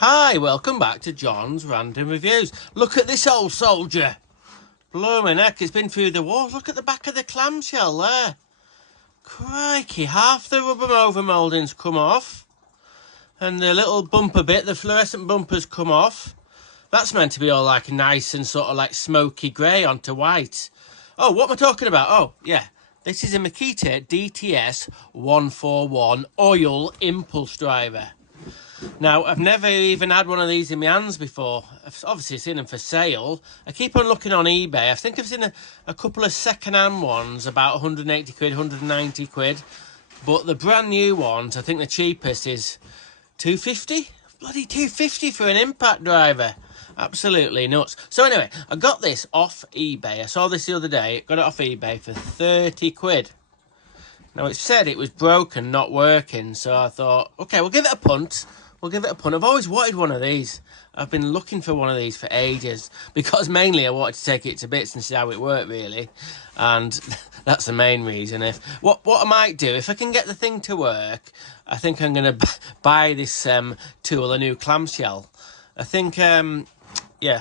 Hi, welcome back to John's Random Reviews. Look at this old soldier. Blooming heck, it's been through the walls. Look at the back of the clamshell there. Crikey, half the rubber over moulding's come off. And the little bumper bit, the fluorescent bumper's come off. That's meant to be all like nice and sort of like smoky grey onto white. Oh, what am I talking about? Oh, yeah. This is a Makita DTS 141 oil impulse driver. Now, I've never even had one of these in my hands before. I've obviously seen them for sale. I keep on looking on eBay. I think I've seen a couple of second-hand ones, about 180 quid, 190 quid. But the brand new ones, I think the cheapest is 250. Bloody 250 for an impact driver. Absolutely nuts. So anyway, I got this off eBay. I saw this the other day. Got it off eBay for 30 quid. Now, it said it was broken, not working. So I thought, okay, we'll give it a punt. We'll give it a punt. I've always wanted one of these. I've been looking for one of these for ages. Because mainly I wanted to take it to bits and see how it worked, really. And that's the main reason. What I might do, if I can get the thing to work, I think I'm going to buy this tool, a new clamshell. I think, yeah,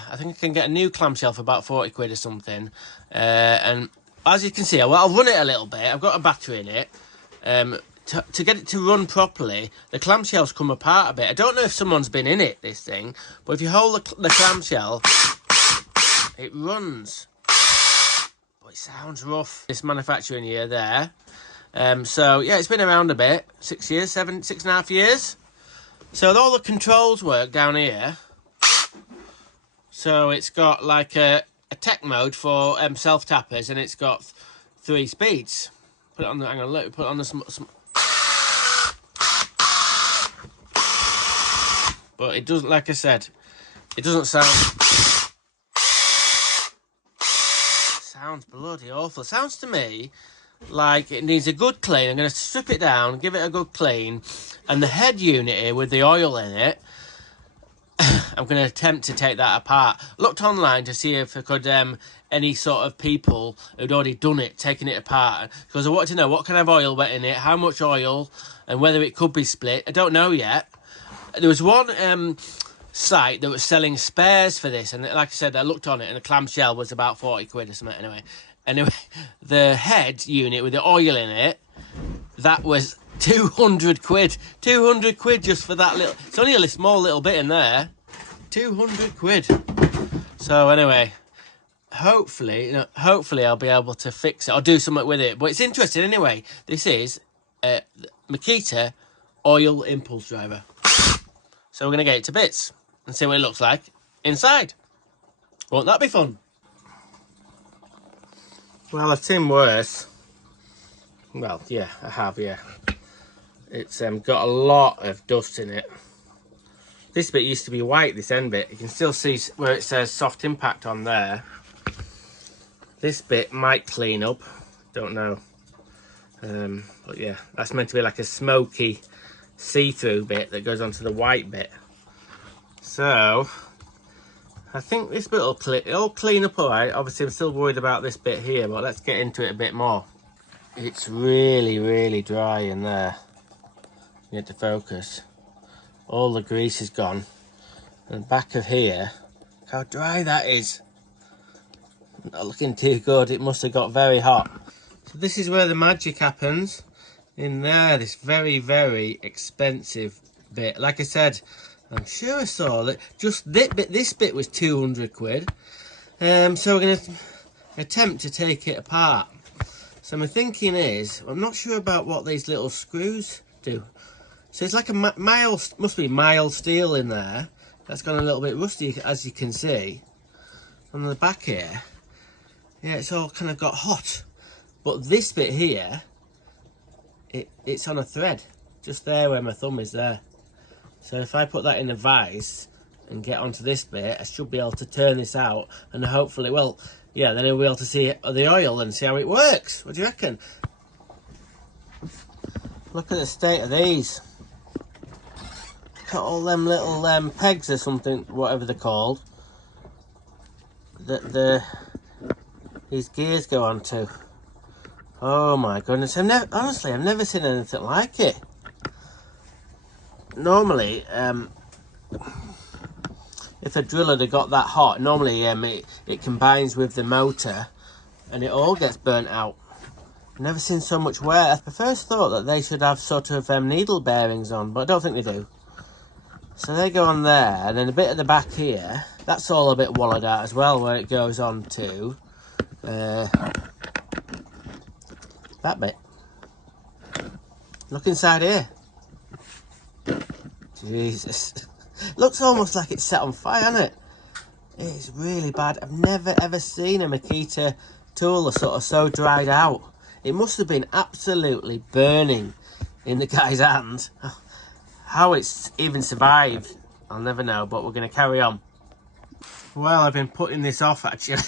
I think I can get a new clamshell for about 40 quid or something. And as you can see, I'll run it a little bit. I've got a battery in it. To get it to run properly, the clamshells come apart a bit. I don't know if someone's been in it, this thing, but if you hold the clamshell, it runs. But it sounds rough. This manufacturing year there. So, yeah, it's been around a bit. 6 years, 6.5 years. So all the controls work down here. So it's got like a tech mode for self-tappers, and it's got 3 speeds. Put it on the, hang on, look, put it on the... But it doesn't, like I said, it doesn't sounds bloody awful. It sounds to me like it needs a good clean. I'm going to strip it down, give it a good clean, and the head unit here with the oil in it, I'm going to attempt to take that apart. Looked online to see if I could, any sort of people who'd already done it, taking it apart. Because I wanted to know what kind of oil went in it, how much oil, and whether it could be split. I don't know yet. There was one site that was selling spares for this, and like I said, I looked on it, and the clamshell was about 40 quid or something. Anyway, the head unit with the oil in it, that was 200 quid. 200 quid just for that little... It's only a small little bit in there. 200 quid. So anyway, hopefully I'll be able to fix it or do something with it. But it's interesting anyway. This is a Makita oil impulse driver. So we're going to get it to bits and see what it looks like inside. Won't that be fun? Well, I've seen worse. Well, yeah, I have, yeah. It's got a lot of dust in it. This bit used to be white, this end bit. You can still see where it says soft impact on there. This bit might clean up. Don't know. But yeah, that's meant to be like a smoky see-through bit that goes onto the white bit. So I think this bit it'll clean up all right. Obviously I'm still worried about this bit here, but let's get into it a bit more. It's really dry in there. You have to focus. All the grease is gone, and back of here, look how dry that is. Not looking too good. It must have got very hot. So this is where the magic happens. In there, this very expensive bit. Like I said, I'm sure I saw that just this bit was 200 quid. So we're going to attempt to take it apart. So my thinking is, I'm not sure about what these little screws do. So it's like a must be mild steel in there. That's gone a little bit rusty, as you can see. On the back here, yeah, it's all kind of got hot. But this bit here, it's on a thread, just there where my thumb is there. So if I put that in a vise and get onto this bit, I should be able to turn this out, and hopefully, well, yeah, then I'll be able to see the oil and see how it works. What do you reckon? Look at the state of these. Look at all them little pegs or something, whatever they're called, that these gears go onto. Oh my goodness, honestly, I've never seen anything like it. Normally, if a driller had got that hot, normally it combines with the motor and it all gets burnt out. Never seen so much wear. I first thought that they should have sort of needle bearings on, but I don't think they do. So they go on there, and then a bit at the back here, that's all a bit wallowed out as well, where it goes on to that bit. Look inside here. Jesus. Looks almost like it's set on fire, doesn't it? It's really bad. I've never ever seen a Makita tool sort of so dried out. It must have been absolutely burning in the guy's hand. How it's even survived, I'll never know, but we're going to carry on. Well, I've been putting this off, actually.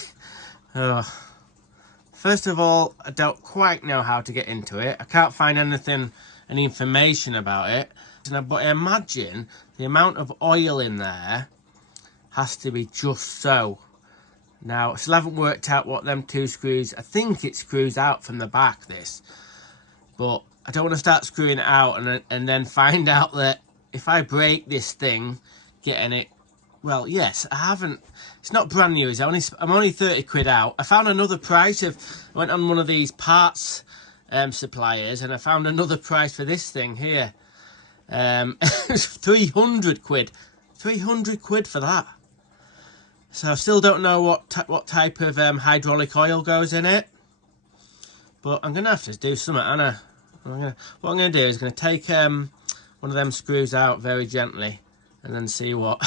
First of all, I don't quite know how to get into it. I can't find any information about it. But I imagine the amount of oil in there has to be just so. Now, I still haven't worked out what them two screws, I think it screws out from the back, this. But I don't want to start screwing it out and then find out that if I break this thing, getting it, well, yes, I haven't, it's not brand new, I'm only 30 quid out. I found another price I went on one of these parts suppliers and I found another price for this thing here. It was 300 quid. 300 quid for that. So I still don't know what type of hydraulic oil goes in it. But I'm going to have to do something, aren't I? What I'm going to do is going to take one of them screws out very gently and then see what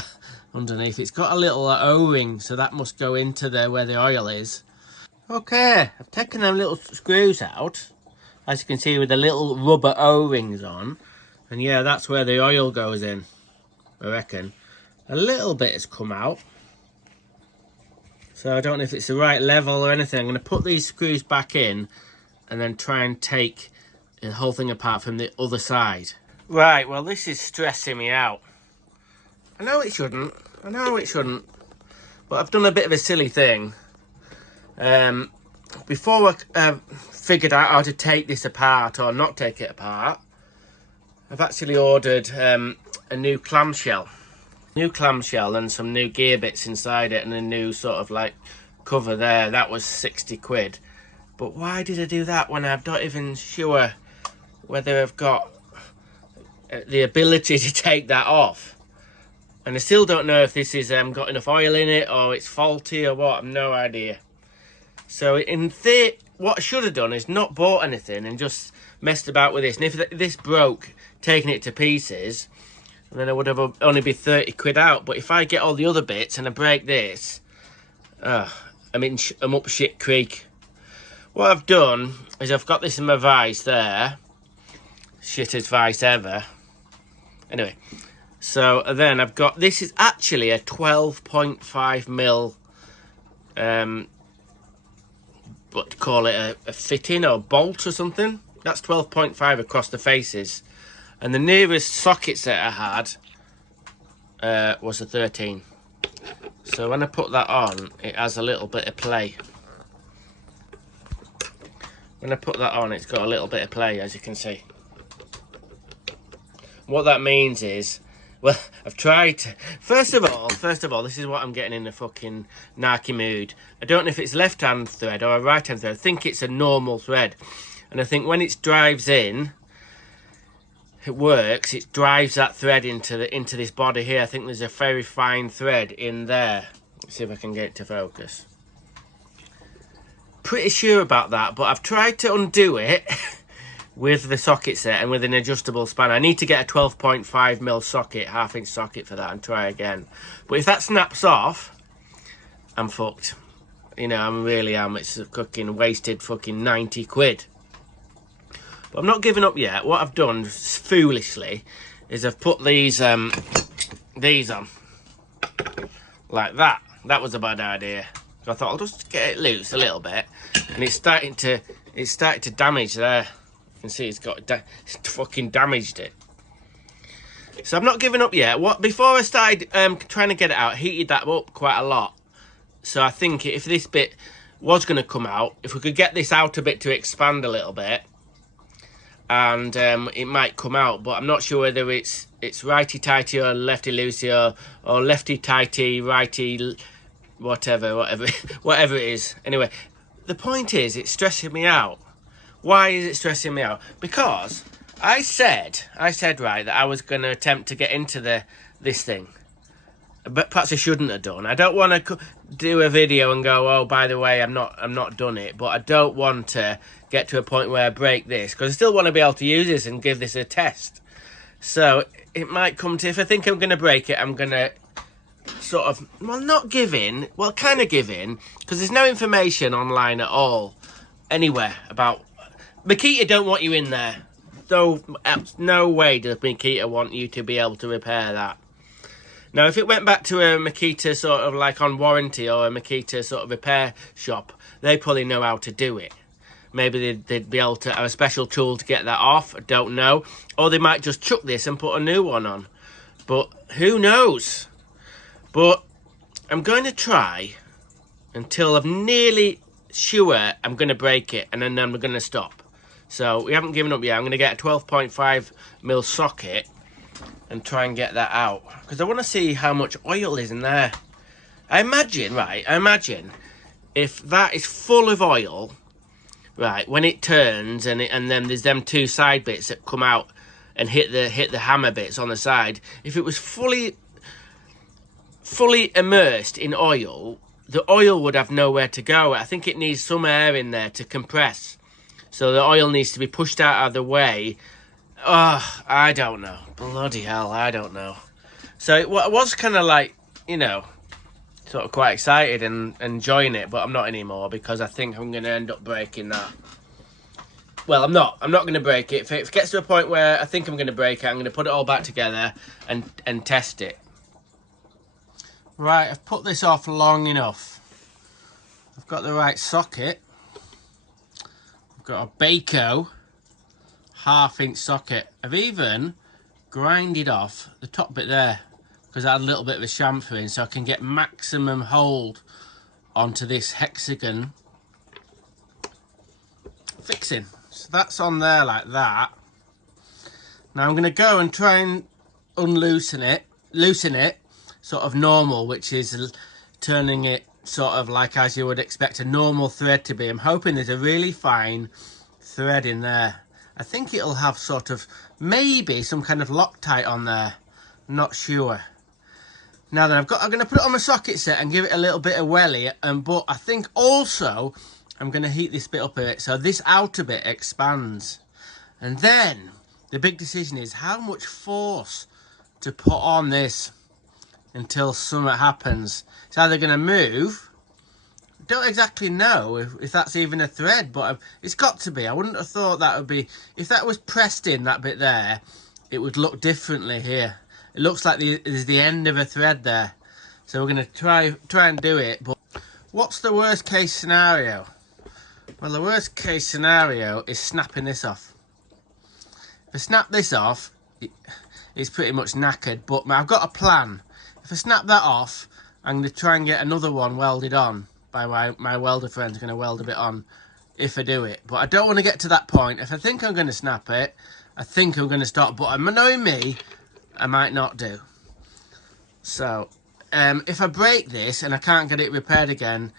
underneath. It's got a little O-ring, so that must go into there where the oil is. Okay, I've taken them little screws out, as you can see, with the little rubber O-rings on. And yeah, that's where the oil goes in, I reckon. A little bit has come out. So I don't know if it's the right level or anything. I'm going to put these screws back in and then try and take the whole thing apart from the other side. Right, well, this is stressing me out. I know it shouldn't. I know it shouldn't. But I've done a bit of a silly thing. Before I figured out how to take this apart or not take it apart, I've actually ordered a new clamshell. New clamshell and some new gear bits inside it and a new sort of like cover there. That was 60 quid. But why did I do that when I'm not even sure whether I've got the ability to take that off? And I still don't know if this is got enough oil in it or it's faulty or what. I've no idea. So in theory, what I should have done is not bought anything and just messed about with this. And if this broke, taking it to pieces, and then I would have only be 30 quid out. But if I get all the other bits and I break this, I'm up shit creek. What I've done is I've got this in my vise there. Shittest vise ever. Anyway, so then I've got, this is actually a 12.5 mil, what to call it, a fitting or bolt or something. That's 12.5 across the faces. And the nearest sockets that I had was a 13. So when I put that on, it has a little bit of play. When I put that on, it's got a little bit of play, as you can see. What that means is, well, I've tried to, first of all, this is what I'm getting in the fucking narky mood. I don't know if it's left-hand thread or a right-hand thread. I think it's a normal thread. And I think when it drives in, it works, it drives that thread into this body here. I think there's a very fine thread in there. Let's see if I can get it to focus. Pretty sure about that, but I've tried to undo it with the socket set and with an adjustable spanner. I need to get a 12.5 mil socket, half-inch socket for that, and try again. But if that snaps off, I'm fucked. You know, I really am. It's a fucking wasted fucking 90 quid. But I'm not giving up yet. What I've done, foolishly, is I've put these on. Like that. That was a bad idea. So I thought I'll just get it loose a little bit. And it's starting to damage there. You can see it's fucking damaged it. So I'm not giving up yet. Before I started trying to get it out, I heated that up quite a lot. So I think if this bit was going to come out, if we could get this outer bit to expand a little bit, and it might come out, but I'm not sure whether it's it's righty-tighty or lefty-loosey or lefty-tighty, righty, whatever it is. Anyway, the point is, it's stressing me out. Why is it stressing me out? Because I said right, that I was going to attempt to get into this thing. But perhaps I shouldn't have done. I don't want to do a video and go, oh, by the way, I'm not done it. But I don't want to get to a point where I break this, because I still want to be able to use this and give this a test. So it might come to, if I think I'm going to break it, I'm going to sort of, well, not give in, well, kind of give in, because there's no information online at all, anywhere about, Makita don't want you in there. No way does Makita want you to be able to repair that. Now, if it went back to a Makita sort of like on warranty or a Makita sort of repair shop, they probably know how to do it. Maybe they'd be able to have a special tool to get that off. I don't know. Or they might just chuck this and put a new one on. But who knows? But I'm going to try until I'm nearly sure I'm going to break it. And then I'm going to stop. So we haven't given up yet. I'm going to get a 12.5mm socket and try and get that out. Because I want to see how much oil is in there. I imagine if that is full of oil, right, when it turns and then there's them two side bits that come out and hit the hammer bits on the side, if it was fully immersed in oil, the oil would have nowhere to go. I think it needs some air in there to compress. So the oil needs to be pushed out of the way. Oh, I don't know. Bloody hell, I don't know. So I was kind of like, you know, sort of quite excited and enjoying it, but I'm not anymore because I think I'm going to end up breaking that. Well, I'm not going to break it. If it gets to a point where I think I'm going to break it, I'm going to put it all back together and test it. Right, I've put this off long enough. I've got the right socket. I've got a Baco 1/2-inch socket. I've even grinded off the top bit there because I had a little bit of a chamfer in, so I can get maximum hold onto this hexagon fixing. So that's on there like that. Now I'm going to go and try and loosen it sort of normal, which is turning it sort of like as you would expect a normal thread to be. I'm hoping there's a really fine thread in there. I think it'll have sort of maybe some kind of Loctite on there. Not sure. Now then, I'm going to put it on my socket set and give it a little bit of welly, but I think also I'm going to heat this bit up a bit so this outer bit expands. And then the big decision is how much force to put on this until something happens. It's either going to move. I don't exactly know if that's even a thread, but it's got to be. I wouldn't have thought that would be. If that was pressed in, that bit there, it would look differently here. It looks like there's the end of a thread there. So we're going to try and do it. But what's the worst case scenario? Well, the worst case scenario is snapping this off. If I snap this off, it's pretty much knackered. But I've got a plan. If I snap that off, I'm going to try and get another one welded on. By my welder friend's going to weld a bit on if I do it. But I don't want to get to that point. If I think I'm going to snap it, I think I'm going to stop. But knowing me, I might not do. So, if I break this and I can't get it repaired again,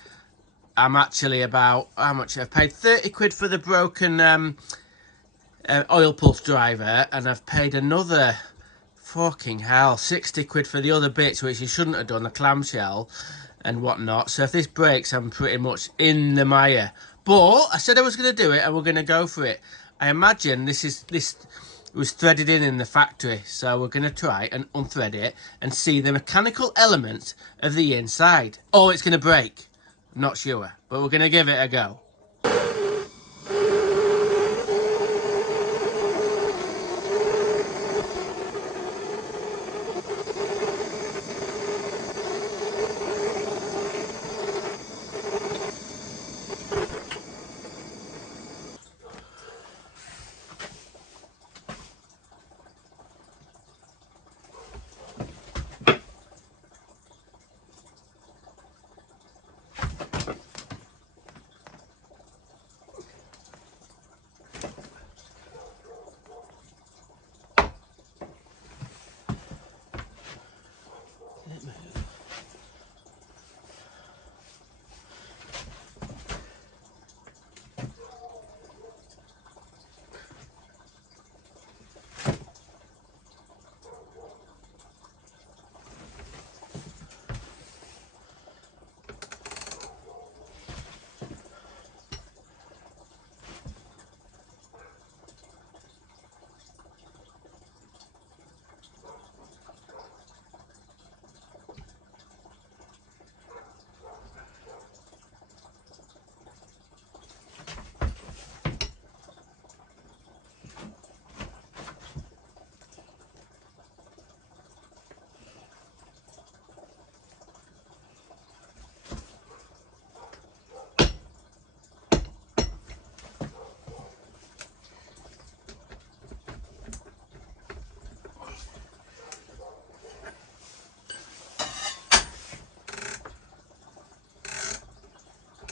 I'm actually about, how much? I've paid 30 quid for the broken oil pulse driver, and I've paid another, fucking hell, 60 quid for the other bits, which you shouldn't have done, the clamshell and whatnot. So if this breaks, I'm pretty much in the mire. But I said I was going to do it, and we're going to go for it. I imagine this was threaded in the factory, so we're going to try and unthread it and see the mechanical elements of the inside. Oh, it's going to break. I'm not sure, but we're going to give it a go.